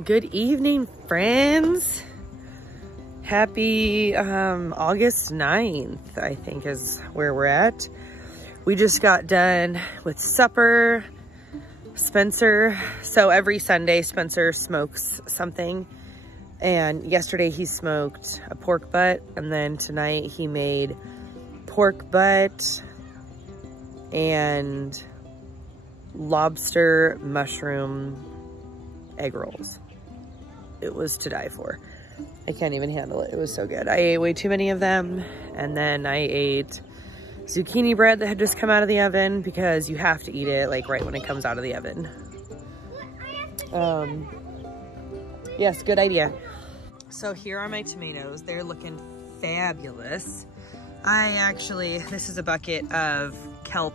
Good evening, friends. Happy August 9th, I think is where we're at. We just got done with supper. Spencer, so every Sunday Spencer smokes something, and yesterday he smoked a pork butt, and then tonight he made pork butt and lobster mushroom egg rolls. It was to die for. I can't even handle it. It was so good. I ate way too many of them, and then I ate zucchini bread that had just come out of the oven because you have to eat it like right when it comes out of the oven. Yes, good idea. So here are my tomatoes. They're looking fabulous. This is a bucket of kelp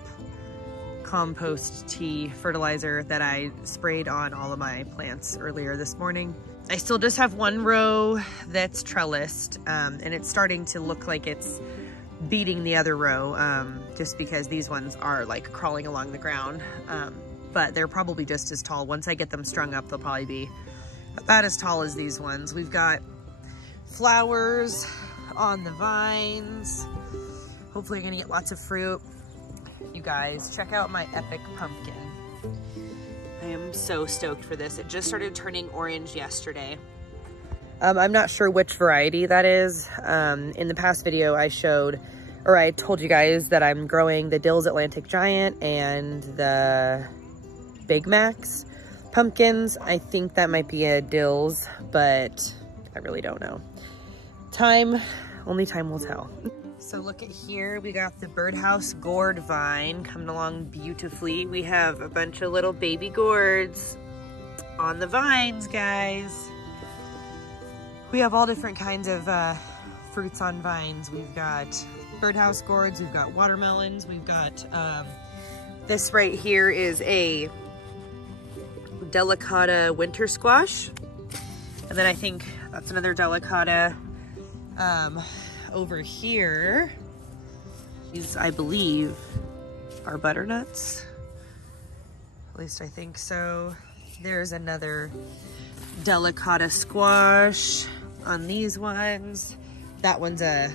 compost tea fertilizer that I sprayed on all of my plants earlier this morning. I still just have one row that's trellised, and it's starting to look like it's beating the other row, just because these ones are like crawling along the ground, but they're probably just as tall. Once I get them strung up, they'll probably be about as tall as these ones. We've got flowers on the vines. Hopefully I'm gonna get lots of fruit. You guys, check out my epic pumpkin. I am so stoked for this. It just started turning orange yesterday. I'm not sure which variety that is. In the past video I told you guys that I'm growing the Dill's Atlantic Giant and the Big Macs pumpkins. I think that might be a Dill's, but I really don't know. Only time will tell. So look at here, we got the birdhouse gourd vine coming along beautifully. We have a bunch of little baby gourds on the vines, guys. We have all different kinds of fruits on vines. We've got birdhouse gourds, we've got watermelons, we've got, this right here is a Delicata winter squash. And then I think that's another Delicata. Over here, these, I believe, are butternuts. At least I think so. There's another Delicata squash on these ones. That one's a,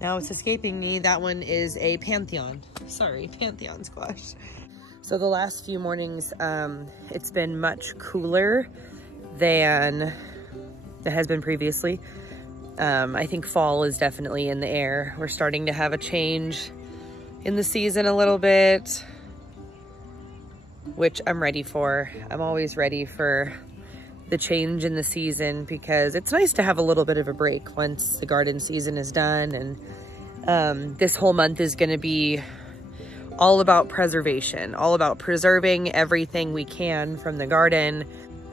now it's escaping me. That one is a Pantheon. Sorry, Pantheon squash. So the last few mornings, it's been much cooler than it has been previously. I think fall is definitely in the air. We're starting to have a change in the season a little bit, which I'm ready for. I'm always ready for the change in the season because it's nice to have a little bit of a break once the garden season is done. And this whole month is gonna be all about preservation, all about preserving everything we can from the garden.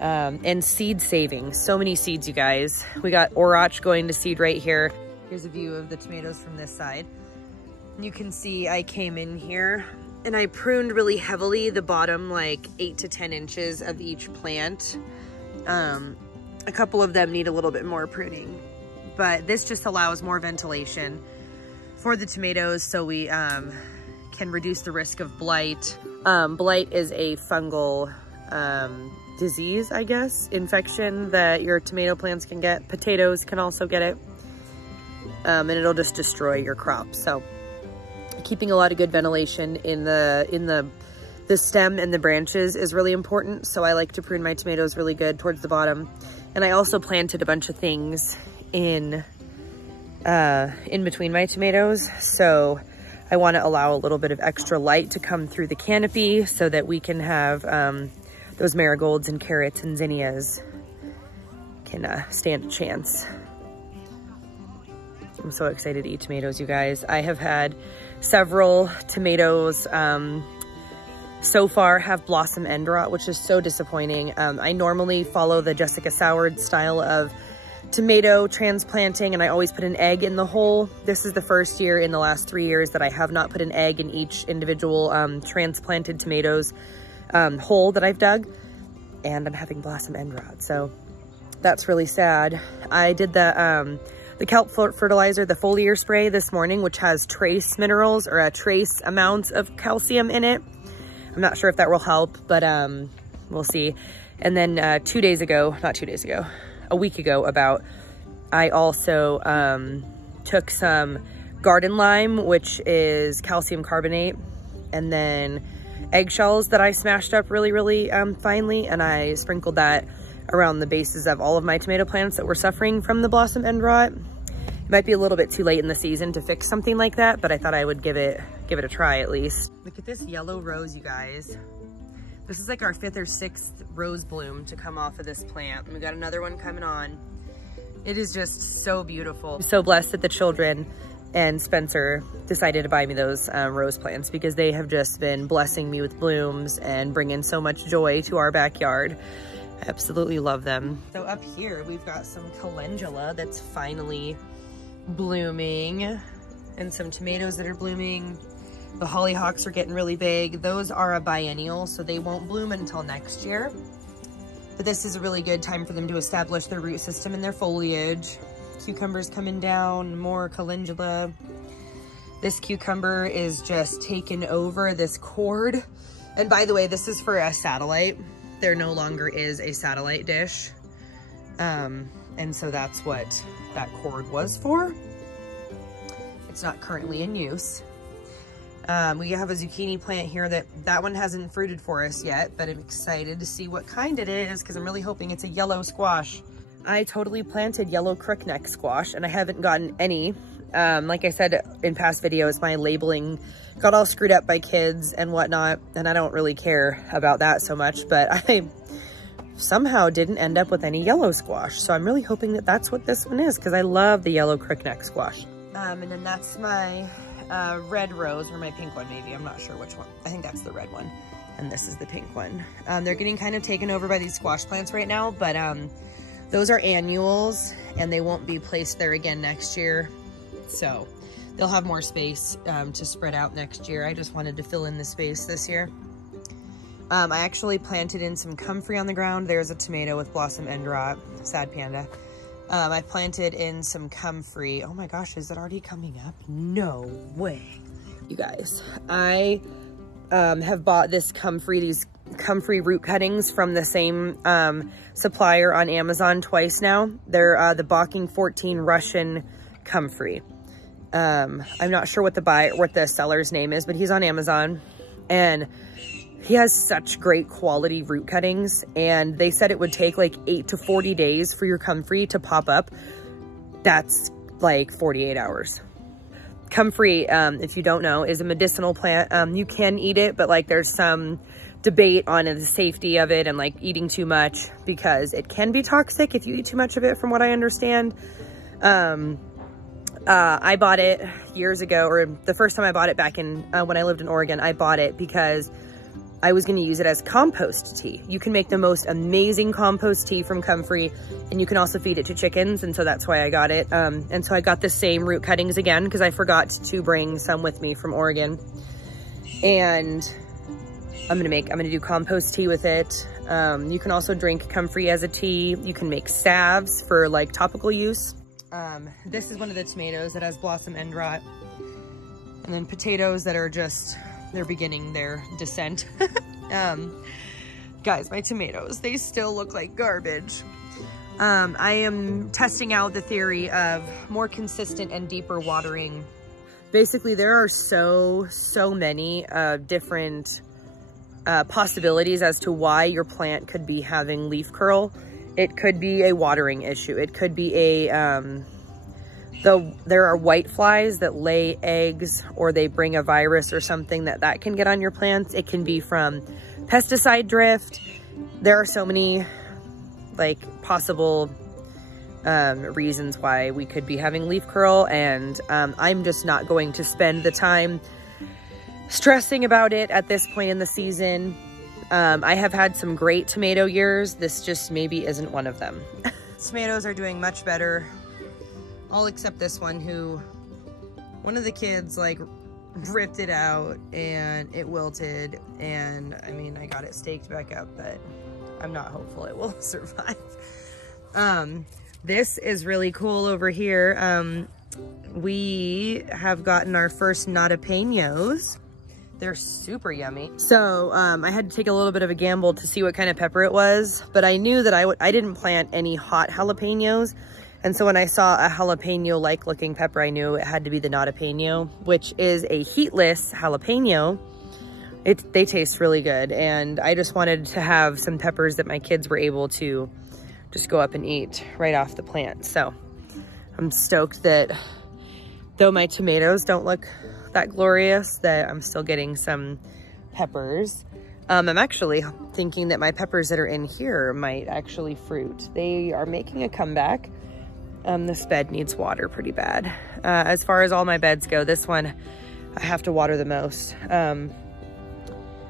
And seed saving. So many seeds, you guys. We got orach going to seed right here. Here's a view of the tomatoes from this side. You can see I came in here and I pruned really heavily the bottom like 8 to 10 inches of each plant. A couple of them need a little bit more pruning, but this just allows more ventilation for the tomatoes so we can reduce the risk of blight. Blight is a fungal disease, I guess, infection that your tomato plants can get. Potatoes can also get it, and it'll just destroy your crop. So keeping a lot of good ventilation in the stem and the branches is really important. So I like to prune my tomatoes really good towards the bottom. And I also planted a bunch of things in between my tomatoes. So I want to allow a little bit of extra light to come through the canopy so that we can have those marigolds and carrots and zinnias can stand a chance. I'm so excited to eat tomatoes, you guys. I have had several tomatoes so far have blossom end rot, which is so disappointing. I normally follow the Jessica Soward style of tomato transplanting, and I always put an egg in the hole. This is the first year in the last 3 years that I have not put an egg in each individual transplanted tomatoes hole that I've dug, and I'm having blossom end rot. So that's really sad. I did the kelp fertilizer, the foliar spray this morning, which has trace minerals or a trace amounts of calcium in it. I'm not sure if that will help, but we'll see. And then a week ago about, I also took some garden lime, which is calcium carbonate, and then eggshells that I smashed up really finely, and I sprinkled that around the bases of all of my tomato plants that were suffering from the blossom end rot. It might be a little bit too late in the season to fix something like that, but I thought I would give it a try at least. Look at this yellow rose, you guys. This is like our 5th or 6th rose bloom to come off of this plant. And we got another one coming on. It is just so beautiful. I'm so blessed that the children and Spencer decided to buy me those rose plants, because they have just been blessing me with blooms and bringing so much joy to our backyard. I absolutely love them. So up here, we've got some calendula that's finally blooming, and some tomatoes that are blooming. The hollyhocks are getting really big. Those are a biennial, so they won't bloom until next year. But this is a really good time for them to establish their root system and their foliage. Cucumbers coming down, more calendula. This cucumber is just taking over this cord. And by the way, this is for a satellite. There no longer is a satellite dish. And so that's what that cord was for. It's not currently in use. We have a zucchini plant here that one hasn't fruited for us yet, but I'm excited to see what kind it is, because I'm really hoping it's a yellow squash. I totally planted yellow crookneck squash, and I haven't gotten any. Like I said in past videos, my labeling got all screwed up by kids and whatnot, and I don't really care about that so much, but I somehow didn't end up with any yellow squash. So I'm really hoping that that's what this one is, because I love the yellow crookneck squash. And then that's my red rose, or my pink one maybe. I'm not sure which one. I think that's the red one. And this is the pink one. They're getting kind of taken over by these squash plants right now, but those are annuals, and they won't be placed there again next year. So they'll have more space to spread out next year. I just wanted to fill in the space this year. I actually planted in some comfrey on the ground. There's a tomato with blossom end rot, sad panda. I planted in some comfrey. Oh my gosh, is it already coming up? No way. You guys, I have bought this comfrey, these comfrey root cuttings from the same supplier on Amazon twice now. They're the Balking 14 Russian comfrey. I'm not sure what the seller's name is, but he's on Amazon, and he has such great quality root cuttings, and they said it would take like 8 to 40 days for your comfrey to pop up. That's like 48 hours. Comfrey, if you don't know, is a medicinal plant. You can eat it, but like there's some debate on the safety of it and like eating too much, because it can be toxic if you eat too much of it, from what I understand. I bought it years ago, or the first time I bought it back in when I lived in Oregon. I bought it because I was going to use it as compost tea. You can make the most amazing compost tea from comfrey, and you can also feed it to chickens, and so that's why I got it. And so I got the same root cuttings again, because I forgot to bring some with me from Oregon. And I'm gonna do compost tea with it. You can also drink comfrey as a tea. You can make salves for like topical use. This is one of the tomatoes that has blossom end rot. And then potatoes that are just, they're beginning their descent. Guys, my tomatoes, they still look like garbage. I am testing out the theory of more consistent and deeper watering. Basically, there are so many different possibilities as to why your plant could be having leaf curl. It could be a watering issue. It could be a, there are white flies that lay eggs, or they bring a virus or something that can get on your plants. It can be from pesticide drift. There are so many like possible reasons why we could be having leaf curl, and I'm just not going to spend the time stressing about it at this point in the season. I have had some great tomato years. This just maybe isn't one of them. Tomatoes are doing much better, all except this one, one of the kids like ripped it out and it wilted, and I mean, I got it staked back up, but I'm not hopeful it will survive. This is really cool over here. We have gotten our first Tomatillos. They're super yummy. So I had to take a little bit of a gamble to see what kind of pepper it was, but I knew that I didn't plant any hot jalapenos. And so when I saw a jalapeno-like looking pepper, I knew it had to be the Notapeno, which is a heatless jalapeno. They taste really good. And I just wanted to have some peppers that my kids were able to just go up and eat right off the plant. So I'm stoked that though my tomatoes don't look that glorious, that I'm still getting some peppers. I'm actually thinking that my peppers that are in here might actually fruit. They are making a comeback. This bed needs water pretty bad. As far as all my beds go, this one I have to water the most.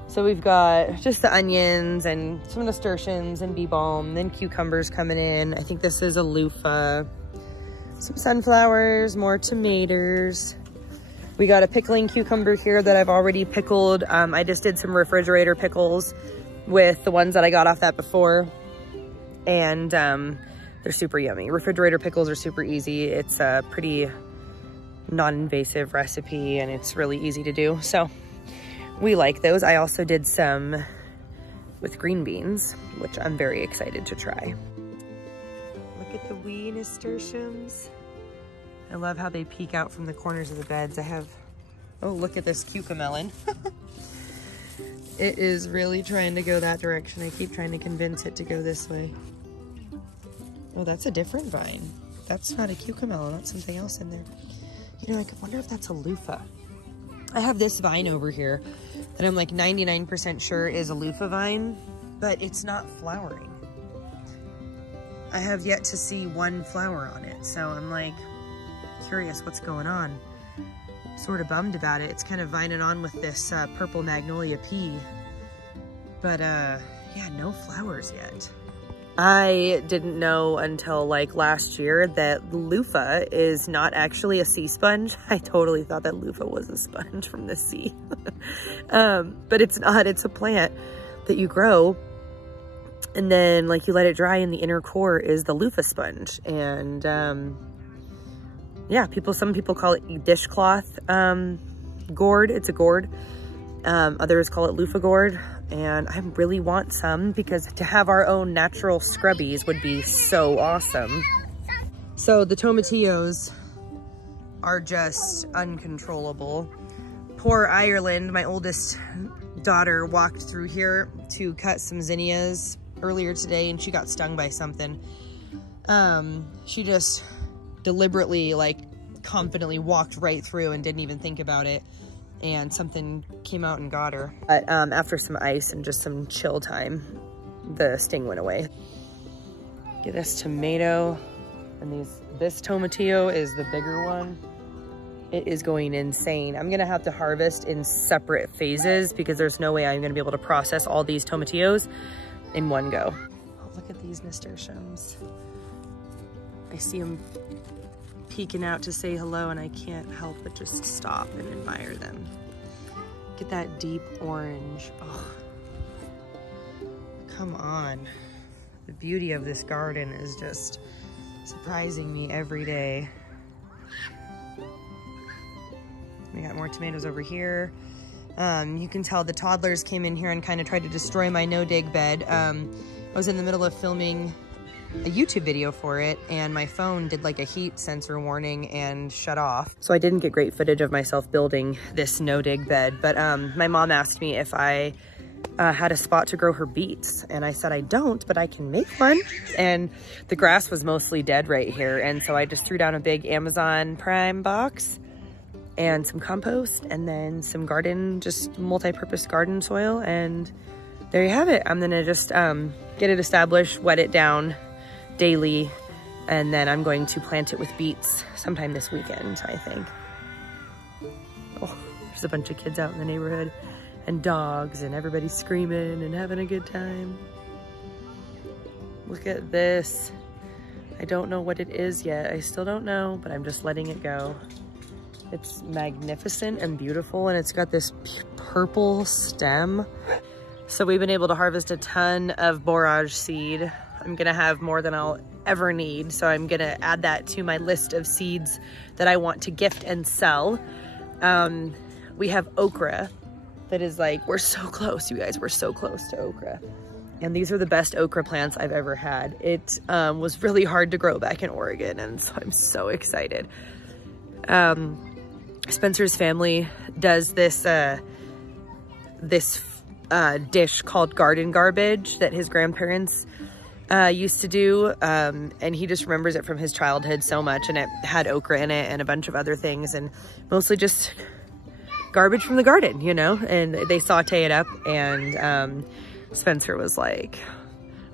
So we've got just the onions and some nasturtiums and bee balm, then cucumbers coming in. I think this is a loofah. Some sunflowers, more tomatoes. We got a pickling cucumber here that I've already pickled. I just did some refrigerator pickles with the ones that I got off that before. And they're super yummy. Refrigerator pickles are super easy. It's a pretty non-invasive recipe and it's really easy to do. So we like those. I also did some with green beans, which I'm very excited to try. Look at the wee nasturtiums. I love how they peek out from the corners of the beds. Oh, look at this cucamelon. It is really trying to go that direction. I keep trying to convince it to go this way. Oh, that's a different vine. That's not a cucamelon, that's something else in there. You know, I wonder if that's a loofah. I have this vine over here that I'm like 99% sure is a loofah vine, but it's not flowering. I have yet to see one flower on it, so I'm like curious what's going on. Sort of bummed about it. It's kind of vining on with this purple magnolia pea, but yeah, no flowers yet. I didn't know until like last year that loofah is not actually a sea sponge. I totally thought that loofah was a sponge from the sea. But it's not. It's a plant that you grow and then like you let it dry and the inner core is the loofah sponge. And yeah, some people call it dishcloth gourd. It's a gourd. Others call it loofah gourd. And I really want some because to have our own natural scrubbies would be so awesome. So the tomatillos are just uncontrollable. Poor Ireland, my oldest daughter, walked through here to cut some zinnias earlier today and she got stung by something. She just deliberately, like confidently walked right through and didn't even think about it. And something came out and got her. But after some ice and just some chill time, the sting went away. Get this tomato, and this tomatillo is the bigger one. It is going insane. I'm gonna have to harvest in separate phases because there's no way I'm gonna be able to process all these tomatillos in one go. Oh, look at these nasturtiums. I see them peeking out to say hello and I can't help but just stop and admire them. Get that deep orange. Oh, come on. The beauty of this garden is just surprising me every day. We got more tomatoes over here. You can tell the toddlers came in here and kind of tried to destroy my no-dig bed. I was in the middle of filming a YouTube video for it and my phone did like a heat sensor warning and shut off. So I didn't get great footage of myself building this no-dig bed, but my mom asked me if I had a spot to grow her beets and I said I don't, but I can make one. And the grass was mostly dead right here, and so I just threw down a big Amazon Prime box and some compost and then some garden, just multi-purpose garden soil, and there you have it. I'm gonna just get it established, wet it down daily, and then I'm going to plant it with beets sometime this weekend, I think. Oh, there's a bunch of kids out in the neighborhood and dogs and everybody screaming and having a good time. Look at this. I don't know what it is yet. I still don't know, but I'm just letting it go. It's magnificent and beautiful, and it's got this purple stem. So we've been able to harvest a ton of borage seed. I'm gonna have more than I'll ever need, so I'm gonna add that to my list of seeds that I want to gift and sell. We have okra, that is like, we're so close, you guys. We're so close to okra. And these are the best okra plants I've ever had. It was really hard to grow back in Oregon, and so I'm so excited. Spencer's family does this dish called garden garbage that his grandparents used to do, and he just remembers it from his childhood so much, and it had okra in it and a bunch of other things, and mostly just garbage from the garden, you know, and they saute it up, and Spencer was like,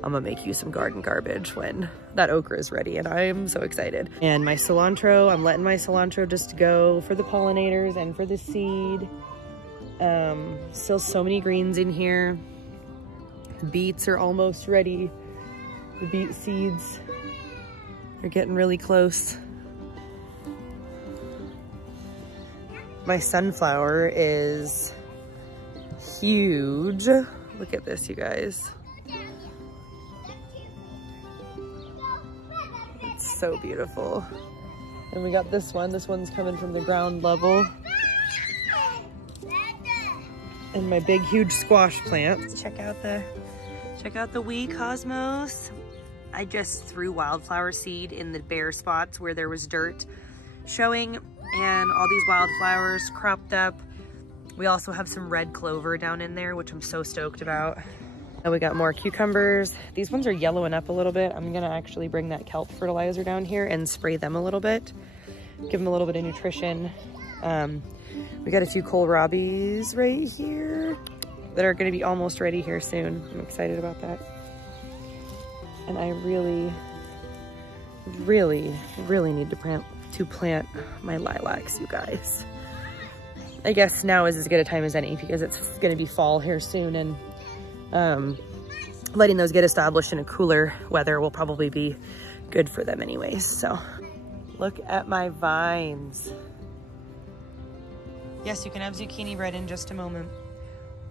I'm gonna make you some garden garbage when that okra is ready, and I'm so excited. And my cilantro, I'm letting my cilantro just go for the pollinators and for the seed. Still so many greens in here. The beets are almost ready. The beet seeds are getting really close. My sunflower is huge. Look at this, you guys. It's so beautiful. And we got this one. This one's coming from the ground level. And my big, huge squash plant. Check out the wee cosmos. I just threw wildflower seed in the bare spots where there was dirt showing, and all these wildflowers cropped up. We also have some red clover down in there, which I'm so stoked about. And we got more cucumbers. These ones are yellowing up a little bit. I'm gonna actually bring that kelp fertilizer down here and spray them a little bit. Give them a little bit of nutrition. We got a few kohlrabis right here that are gonna be almost ready here soon. I'm excited about that. And I really, really, really need to plant my lilacs, you guys. I guess now is as good a time as any because it's gonna be fall here soon, and letting those get established in a cooler weather will probably be good for them anyways. So look at my vines. Yes, you can have zucchini bread in just a moment.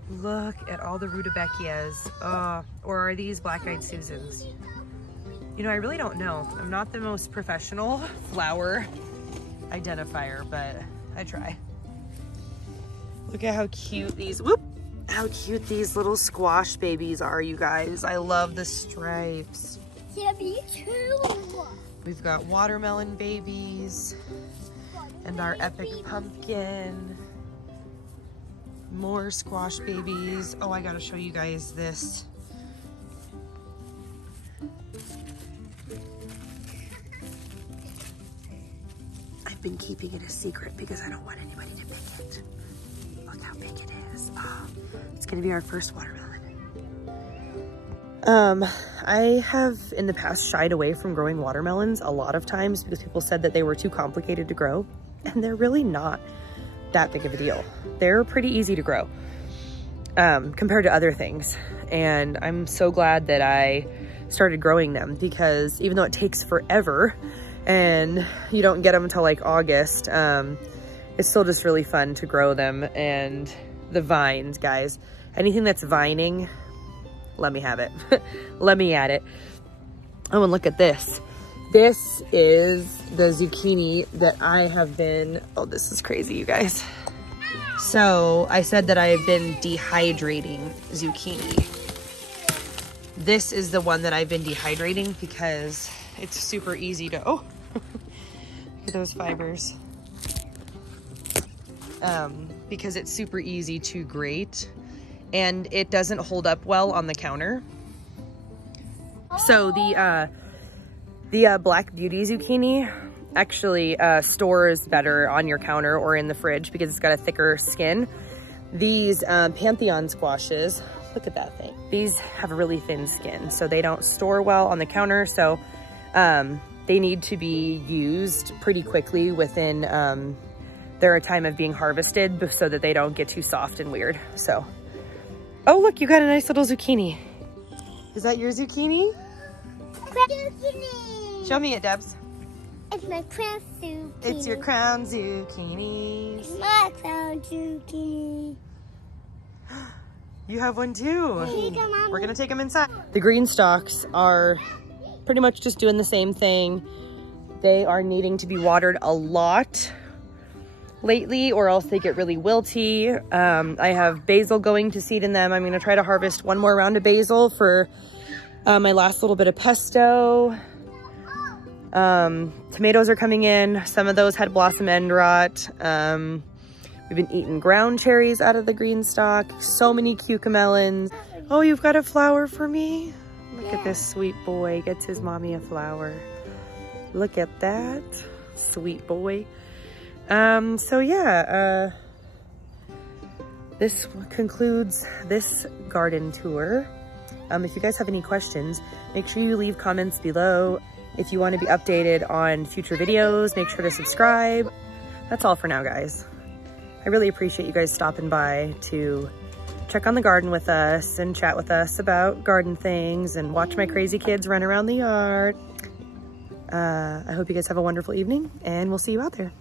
Look at all the rudbeckias. Or are these black-eyed Susans? You know, I really don't know. I'm not the most professional flower identifier, but I try. Look at how cute these, how cute these little squash babies are, you guys. I love the stripes. Yeah, me too. We've got watermelon babies and our epic pumpkin. More squash babies. Oh, I gotta show you guys this. I've been keeping it a secret because I don't want anybody to pick it. Look how big it is. Oh, it's gonna be our first watermelon. I have in the past shied away from growing watermelons a lot of times because people said that they were too complicated to grow, and they're really not that big of a deal. They're pretty easy to grow compared to other things. And I'm so glad that I started growing them because even though it takes forever and you don't get them until like August, it's still just really fun to grow them. And the vines, guys, anything that's vining, let me have it. Let me at it. Oh, and look at this. This is the zucchini that I have been, oh, this is crazy, you guys. So I said that I have been dehydrating zucchini. This is the one that I've been dehydrating because it's super easy to, oh, look at those fibers. Because it's super easy to grate and it doesn't hold up well on the counter. So the Black Beauty zucchini actually stores better on your counter or in the fridge because it's got a thicker skin. These Pantheon squashes, look at that thing. These have a really thin skin, so they don't store well on the counter. So they need to be used pretty quickly within their time of being harvested so that they don't get too soft and weird. So, oh look, you got a nice little zucchini. Is that your zucchini? Zucchini. Show me it, Debs. It's my crown zucchini. It's your crown zucchini. It's my crown zucchini. You have one too. Here you go, Mommy. We're gonna take them inside. The green stalks are pretty much just doing the same thing. They are needing to be watered a lot. lately, or else they get really wilty. I have basil going to seed in them. I'm gonna try to harvest one more round of basil for my last little bit of pesto. Tomatoes are coming in. Some of those had blossom end rot. We've been eating ground cherries out of the green stalk. So many cucamelons. Oh, you've got a flower for me? Look at this sweet boy. Gets his mommy a flower. Look at that. Sweet boy. So yeah, this concludes this garden tour. If you guys have any questions, make sure you leave comments below. If you want to be updated on future videos, make sure to subscribe. That's all for now, guys. I really appreciate you guys stopping by to check on the garden with us and chat with us about garden things and watch my crazy kids run around the yard. I hope you guys have a wonderful evening, and we'll see you out there.